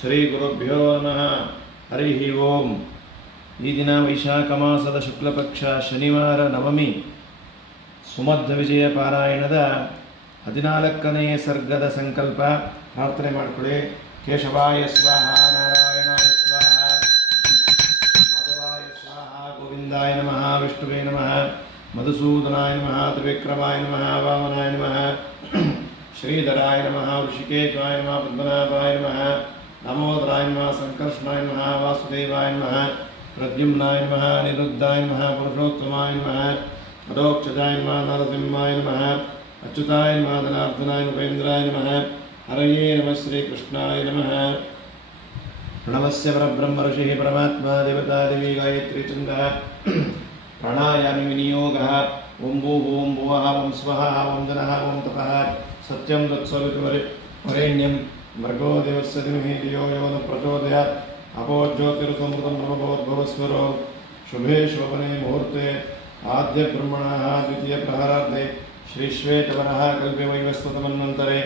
ಶ್ರೀ ಗುರುಭ್ಯೋ ನಮಃ. ಹರಿ ಓಂ. ಈ ದಿನ ವೈಶಾಖ ಮಾಸದ ಶುಕ್ಲಪಕ್ಷ ಶನಿವಾರ ನವಮಿ, ಸುಮಧ್ವ ವಿಜಯ ಪಾರಾಯಣದ 14ನೇ ಸರ್ಗದ ಸಂಕಲ್ಪ. ಪ್ರಾರ್ಥನೆ ಮಾಡಿಕೊಳ್ಳಿ. ಕೇಶವಾಯ ಸ್ವಾಹ, ನಾರಾಯಣಾಯ ಸ್ವಾಹ, ಮಾಧವಾಯ ಸ್ವಾಹ, ಗೋವಿಂದಾಯ ನಮಃ, ವಿಷ್ಣುವೇ ನಮಃ, ಮಧುಸೂದನಾಯ ನಮಃ, ತ್ರಿವಿಕ್ರಮಾಯ ನಮಃ, ವಾಮನಾಯ ನಮಃ, ಶ್ರೀಧರಾಯ ನಮಃ, ಋಷಿಕೇಶಾಯ ನಮಃ, ಪದ್ಮನಾಭಾಯ ನಮಃ, दामोदराय नमः, संकर्षणाय नमः, वासुदेवाय नमः, प्रद्युम्नाय नमः, अनिरुद्धाय नमः, पुरुषोत्तमाय नमः, अधोक्षजाय नमः, नरसिंहाय नमः, अच्युताय नमः, धनार्दनाय उपेन्द्राय नमः. हरये नमः. श्रीकृष्णाय नमः. प्रणवस्य परब्रह्म ऋषिः परमात्मा देवता देवी गायत्री छन्दः. प्राणायामि विनियोगः. ओं भूः ओं भुवः ओं स्वः ओं जनः ओं तपः. सत्यं तत्सवितुर्वरेण्यं भर्गो देवस्य धीमहि धियो यो न प्रचोदयात्. अपो ज्योतिर्समृतं ब्रह्मभवस्वरो. शुभे शोभने मुहूर्ते आद्य ब्रह्मणः द्वितीयप्रहरार्धे श्रीश्वेतवरः कल्पे वैवस्वतमन्वन्तरे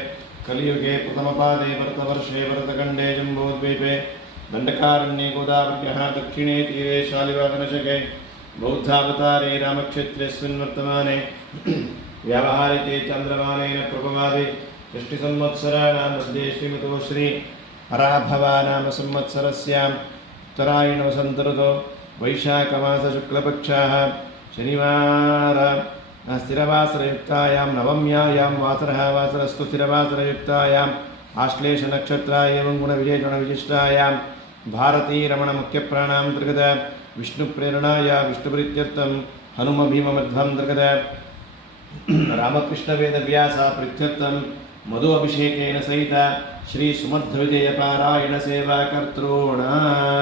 कलियुगे प्रथमपादे भरतवर्षे भरतखण्डे जम्बूद्वीपे दण्डकारण्ये गोदावर्याः दक्षिणे तीरे शालिवाहनशके बौद्धावतारे रामक्षेत्रेऽस्मिन् वर्तमाने व्यावहारिके चन्द्रमानेन प्रभवादि षष्टिसंवत्सराणां मध्ये श्रीमतो श्री पराभवानाम संवत्सरस्याम् उत्तरायणवसन्तऋतो वैशाखमासशुक्लपक्षाः शनिवार स्थिरवासरयुक्तायां नवम्यायां वासरः वासरस्तु स्थिरवासरयुक्तायाम् आश्लेषनक्षत्राय एवं गुणविशेषणविशिष्टायां भारतीरमणमुख्यप्राणान्तर्गत विष्णुप्रेरणाय विष्णुप्रीत्यर्थं हनुमभीममध्वान्तर्गत रामकृष्णवेदव्यासा प्रीत्यर्थं मधु अभिषेकेन सहित श्री सुमध्व विजय पारायण सेवा कर्तॄणाम्